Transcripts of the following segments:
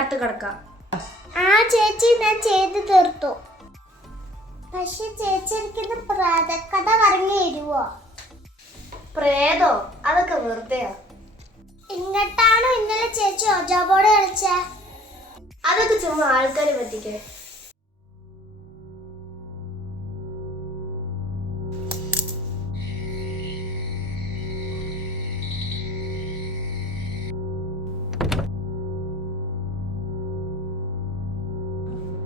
നേരത്തെ കിടക്കാം. ആ ചേച്ചി, ഞാൻ ചെയ്ത് തീർത്തു. പക്ഷെ ചേച്ചി എനിക്കിന്ന് പ്രേതക്കഥ പറഞ്ഞു തരുവോ? പ്രേതോ? അതൊക്കെ വെറുതെയാ. ഇങ്ങട്ടാണോ ഇന്നലെ ചേച്ചി ഓജോ ബോർഡ് കളിച്ചേ? അതൊക്കെ ചുമ്മാ ആൾക്കാരെ പറ്റിക്കേ.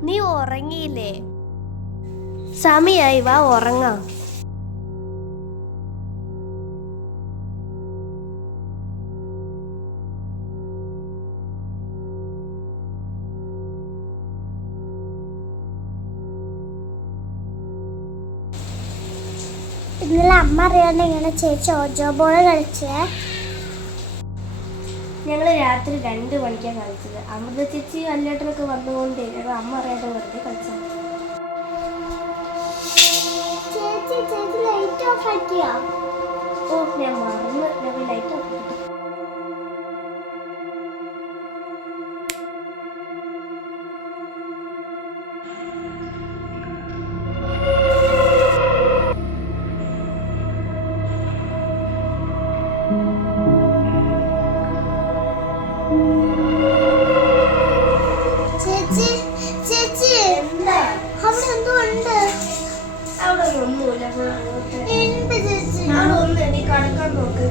നീ ഉറങ്ങിയില്ലേ? സമയായി, വാ ഉറങ്ങാം. ഇന്നലെ അമ്മ അറിയാണ്ട് ഇങ്ങനെ ചേച്ചി ഓജോ ബോർഡ് കളിച്ചേ. ഞങ്ങൾ രാത്രി 2 മണിക്കാണ് കളിച്ചത്. അമൃത ചേച്ചി അല്ലേട്ടനൊക്കെ വന്നുകൊണ്ട് ഞങ്ങൾ അമ്മ അറിയാതെ വെറുതെ കളിച്ചത്. ചേച്ചി ചേച്ചി ലൈറ്റ് ഓഫ് ആക്കിയോ? ഓ, ഞാൻ മറന്ന്. ഞങ്ങൾ ലൈറ്റ് ഓഫ് ചെയ്തു. ചേച്ചി ചേച്ചി, എന്താ? അവിടെ എന്തോ ഉണ്ട്. അവിടെ ഒന്നുമില്ല. എന്ത് ചേച്ചി? അവിടെ ഒന്ന് നീ കടക്കാൻ നോക്ക്.